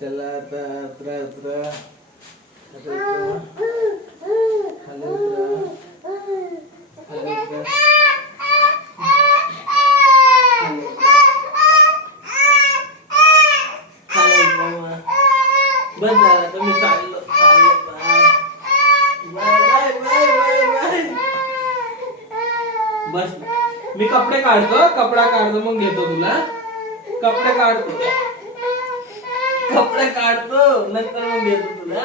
चला आता उतरा उतरा खाली बस झाला तुम्ही चाललो चाललो bye bye bye bye bye बस मी कपडे काढतो कपडा काढतो मग घेतो तुला कपडे काढतो नंतर मग घेतो तुला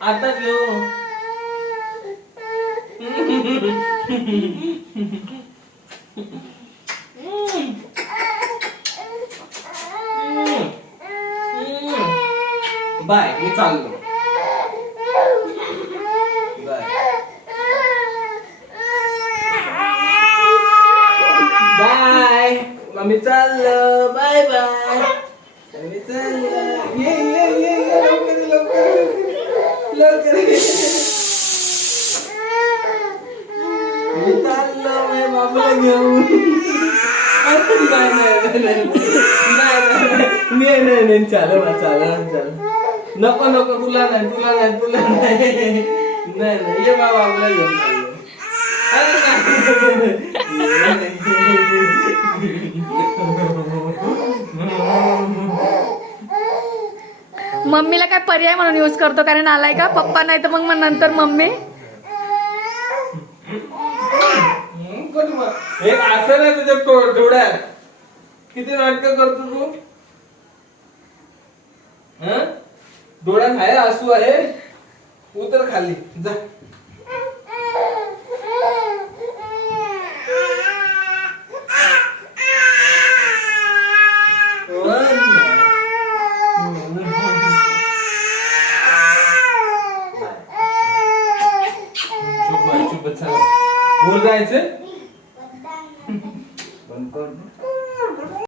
आता घेऊ बाय मी चाललो बाय बाय मम्मी चाललो बाय बाय मी चाललो ये लवकर लवकर मी चाललो मी बाबूला घेऊन नाही चाल नको नको तुला नाही ये बाबूला घेऊन मम्मीला काय पर्याय म्हणून यूज करतो कारण आलाय का पप्पा नाही तर मग नंतर मम्मी हे असं नाही तुझ्या डोळ्यात किती नाटक करतो तू डोळ्यात आहे आसू आहे उतर खाली जा चुप चला बोल जायचं बंद कर